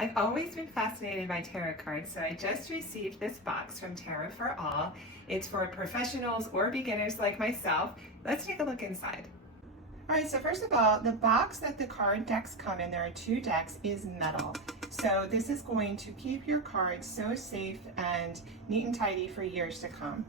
I've always been fascinated by tarot cards, so I just received this box from Tarot4All. It's for professionals or beginners like myself. Let's take a look inside. All right, so first of all, the box that the card decks come in, there are 2 decks, is metal. So this is going to keep your cards so safe and neat and tidy for years to come.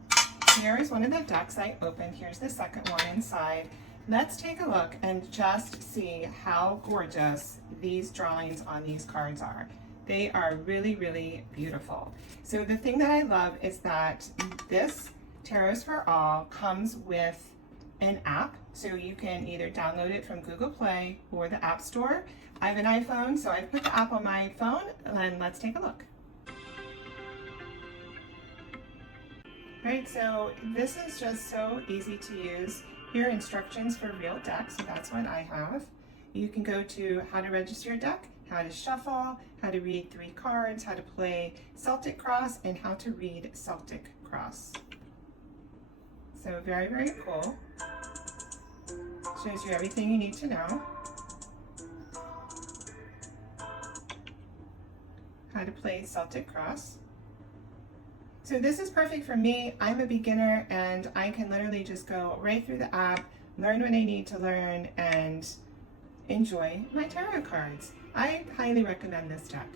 Here is one of the decks I opened. Here's the second one inside. Let's take a look and just see how gorgeous these drawings on these cards are. They are really, really beautiful. So the thing that I love is that this Tarot4All comes with an app, so you can either download it from Google Play or the App Store. I have an iPhone, so I've put the app on my phone, and let's take a look. Right, so this is just so easy to use. Here are instructions for real decks, so that's what I have. You can go to how to register a deck, how to shuffle, how to read 3 cards, how to play Celtic Cross, and how to read Celtic Cross. So very, very cool. Shows you everything you need to know. How to play Celtic Cross. So this is perfect for me. I'm a beginner and I can literally just go right through the app, learn what I need to learn, and enjoy my tarot cards. I highly recommend this deck.